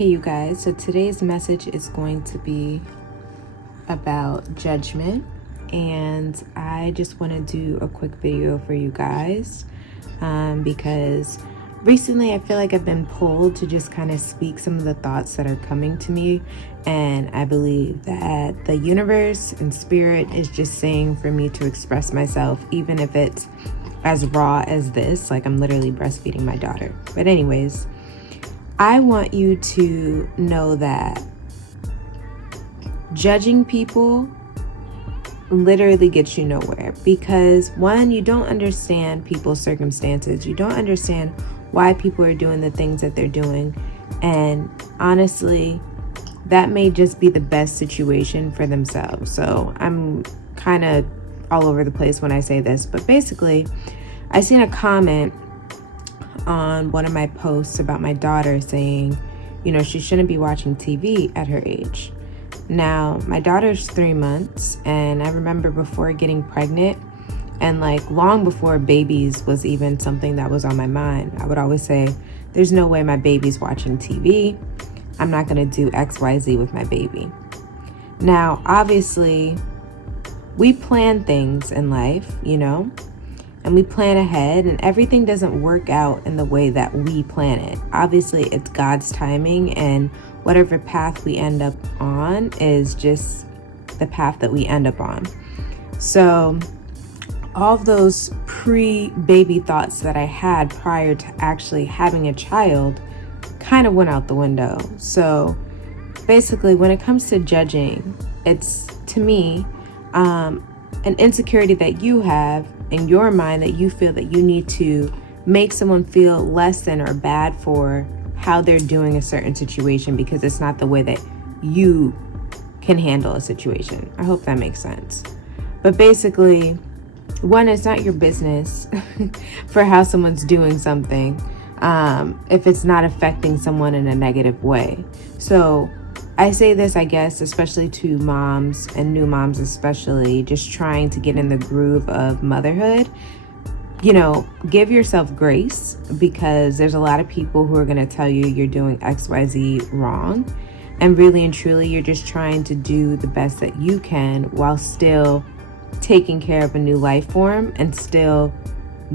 Okay, you guys, so today's message is going to be about judgment, and I just want to do a quick video for you guys because recently I feel like I've been pulled to just kind of speak some of the thoughts that are coming to me, and I believe that the universe and spirit is just saying for me to express myself, even if it's as raw as this, like I'm literally breastfeeding my daughter. But anyways, I want you to know that judging people literally gets you nowhere, because one, you don't understand people's circumstances. You don't understand why people are doing the things that they're doing. And honestly, that may just be the best situation for themselves. So I'm kind of all over the place when I say this, but basically I seen a comment on one of my posts about my daughter saying, you know, she shouldn't be watching TV at her age. Now, my daughter's 3 months, and I remember before getting pregnant and like long before babies was even something that was on my mind, I would always say, there's no way my baby's watching TV. I'm not going to do XYZ with my baby. Now, obviously, we plan things in life, you know, and we plan ahead, and everything doesn't work out in the way that we plan it. Obviously, it's God's timing, and whatever path we end up on is just the path that we end up on. So all of those pre-baby thoughts that I had prior to actually having a child kind of went out the window. So basically, when it comes to judging, it's, to me, an insecurity that you have in your mind, that you feel that you need to make someone feel less than or bad for how they're doing a certain situation because it's not the way that you can handle a situation. I hope that makes sense. But basically, one, it's not your business for how someone's doing something if it's not affecting someone in a negative way. So I say this, I guess, especially to moms and new moms, especially just trying to get in the groove of motherhood. You know, give yourself grace, because there's a lot of people who are going to tell you you're doing XYZ wrong. And really and truly, you're just trying to do the best that you can while still taking care of a new life form and still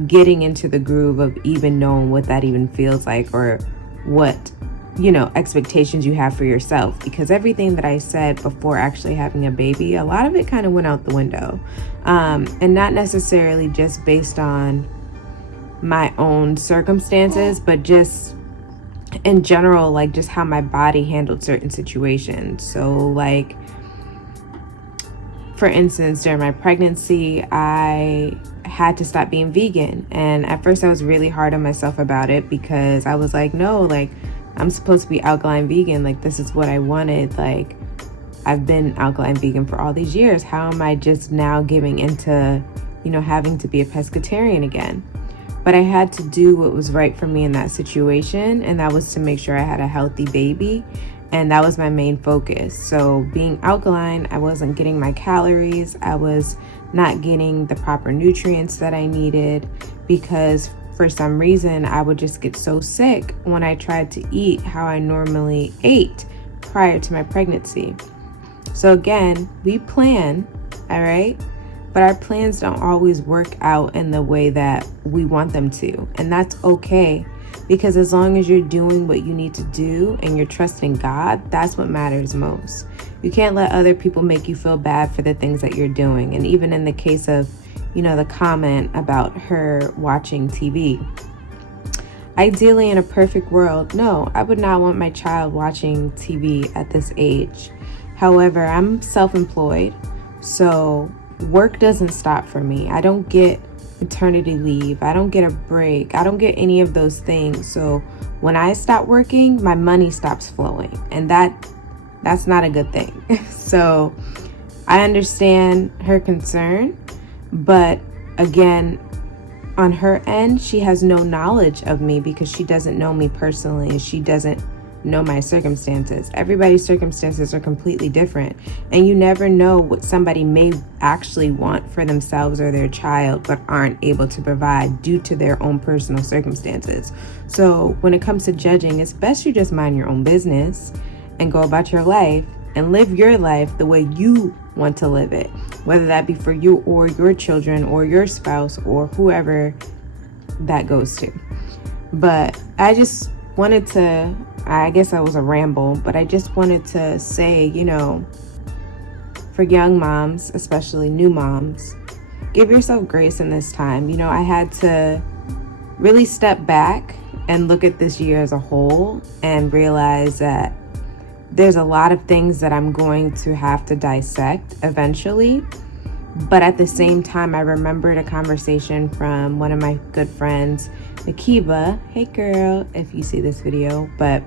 getting into the groove of even knowing what that even feels like, or what, you know, expectations you have for yourself. Because everything that I said before actually having a baby, a lot of it kind of went out the window. And not necessarily just based on my own circumstances, but just in general, like just how my body handled certain situations. So like, for instance, during my pregnancy, I had to stop being vegan. And at first I was really hard on myself about it, because I was like, no, like, I'm supposed to be alkaline vegan. Like, this is what I wanted. Like, I've been alkaline vegan for all these years. How am I just now giving into, you know, having to be a pescatarian again? But I had to do what was right for me in that situation, and that was to make sure I had a healthy baby. And that was my main focus. So being alkaline, I wasn't getting my calories. I was not getting the proper nutrients that I needed, because for some reason, I would just get so sick when I tried to eat how I normally ate prior to my pregnancy. So again, we plan, all right? But our plans don't always work out in the way that we want them to. And that's okay, because as long as you're doing what you need to do and you're trusting God, that's what matters most. You can't let other people make you feel bad for the things that you're doing. And even in the case of, you know, the comment about her watching TV. Ideally, in a perfect world, no, I would not want my child watching TV at this age. However, I'm self-employed, so work doesn't stop for me. I don't get maternity leave. I don't get a break. I don't get any of those things. So when I stop working, my money stops flowing, and that's not a good thing. So I understand her concern. But again, on her end, she has no knowledge of me because she doesn't know me personally, and she doesn't know my circumstances. Everybody's circumstances are completely different, and you never know what somebody may actually want for themselves or their child but aren't able to provide due to their own personal circumstances. So when it comes to judging, it's best you just mind your own business and go about your life and live your life the way you want to live it, whether that be for you or your children or your spouse or whoever that goes to. But I just wanted to, I guess that was a ramble, but I just wanted to say, you know, for young moms, especially new moms, give yourself grace in this time. You know, I had to really step back and look at this year as a whole and realize that there's a lot of things that I'm going to have to dissect eventually. But at the same time, I remembered a conversation from one of my good friends, Nakiba. Hey girl, if you see this video, but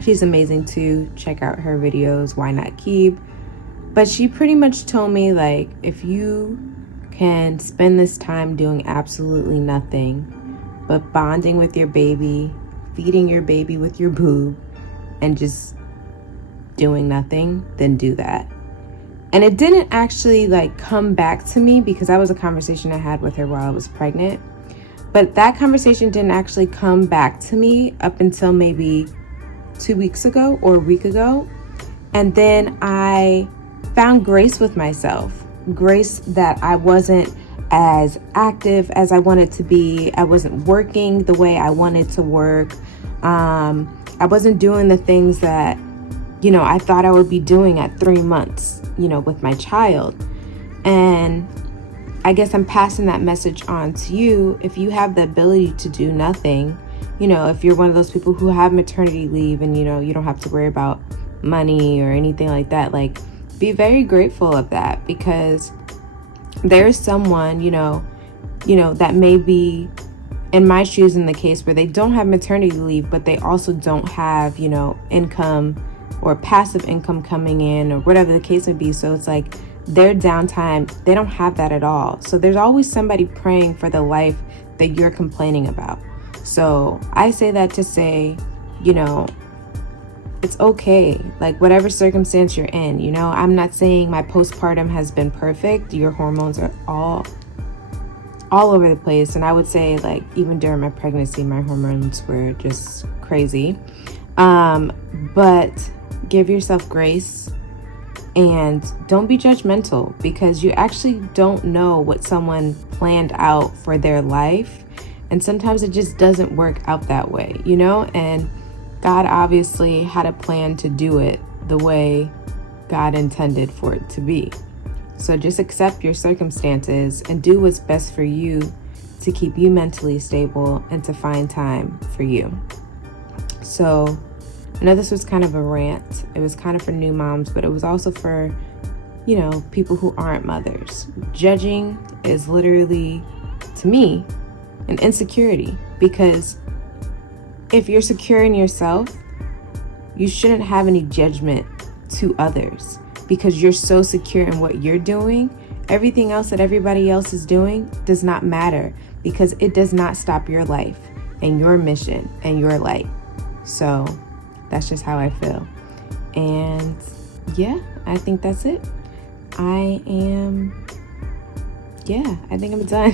she's amazing too. Check out her videos, Why Not Keeb. But she pretty much told me, like, if you can spend this time doing absolutely nothing but bonding with your baby, feeding your baby with your boob, and just doing nothing, then do that. And it didn't actually like come back to me because that was a conversation I had with her while I was pregnant. But that conversation didn't actually come back to me up until maybe 2 weeks ago or a week ago. And then I found grace with myself, grace that I wasn't as active as I wanted to be. I wasn't working the way I wanted to work. I wasn't doing the things that, you know, I thought I would be doing at 3 months, you know, with my child. And I guess I'm passing that message on to you. If you have the ability to do nothing, you know, if you're one of those people who have maternity leave and, you know, you don't have to worry about money or anything like that, like, be very grateful of that, because there's someone, you know, that may be in my shoes in the case where they don't have maternity leave, but they also don't have, you know, income or passive income coming in or whatever the case may be. So it's like their downtime, they don't have that at all. So there's always somebody praying for the life that you're complaining about. So I say that to say, you know, it's okay. Like, whatever circumstance you're in, you know, I'm not saying my postpartum has been perfect. Your hormones are all over the place. And I would say, like, even during my pregnancy, my hormones were just crazy. But give yourself grace and don't be judgmental, because you actually don't know what someone planned out for their life. And sometimes it just doesn't work out that way, you know, and God obviously had a plan to do it the way God intended for it to be. So just accept your circumstances and do what's best for you to keep you mentally stable and to find time for you. So I know this was kind of a rant. It was kind of for new moms, but it was also for, you know, people who aren't mothers. Judging is literally, to me, an insecurity, because if you're secure in yourself, you shouldn't have any judgment to others, because you're so secure in what you're doing. Everything else that everybody else is doing does not matter, because it does not stop your life and your mission and your light. So that's just how I feel. And yeah, I think that's it. I think I'm done.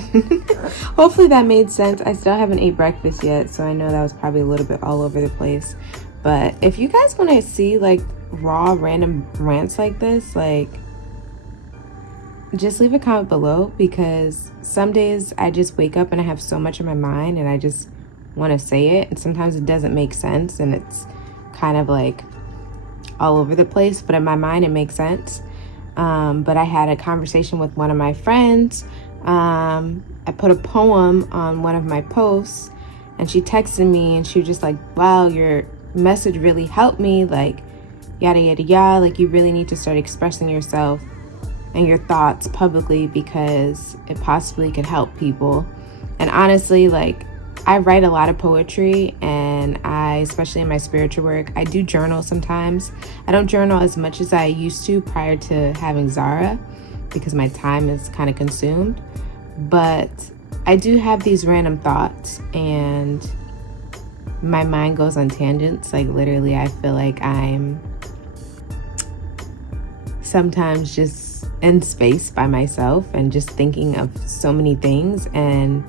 Hopefully that made sense. I still haven't ate breakfast yet, so I know that was probably a little bit all over the place. But if you guys want to see like raw random rants like this, like, just leave a comment below, because some days I just wake up and I have so much in my mind and I just want to say it, and sometimes it doesn't make sense and it's kind of like all over the place, but in my mind it makes sense. But I had a conversation with one of my friends. I put a poem on one of my posts, and she texted me and she was just like, wow, your message really helped me, like, yada yada yada, like, you really need to start expressing yourself and your thoughts publicly, because it possibly could help people. And honestly, like, I write a lot of poetry, and I, especially in my spiritual work, I do journal sometimes. I don't journal as much as I used to prior to having Zara, because my time is kind of consumed. But I do have these random thoughts, and my mind goes on tangents. Like literally, I feel like I'm sometimes just in space by myself and just thinking of so many things. And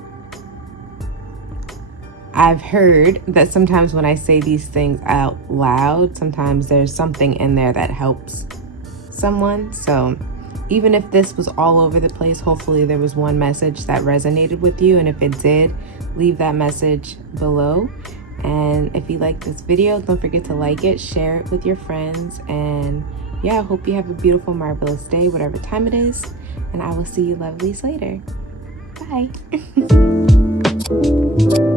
I've heard that sometimes when I say these things out loud, sometimes there's something in there that helps someone. So even if this was all over the place, hopefully there was one message that resonated with you. And if it did, leave that message below. And if you like this video, don't forget to like it, share it with your friends. And yeah, I hope you have a beautiful, marvelous day, whatever time it is. And I will see you lovelies later. Bye.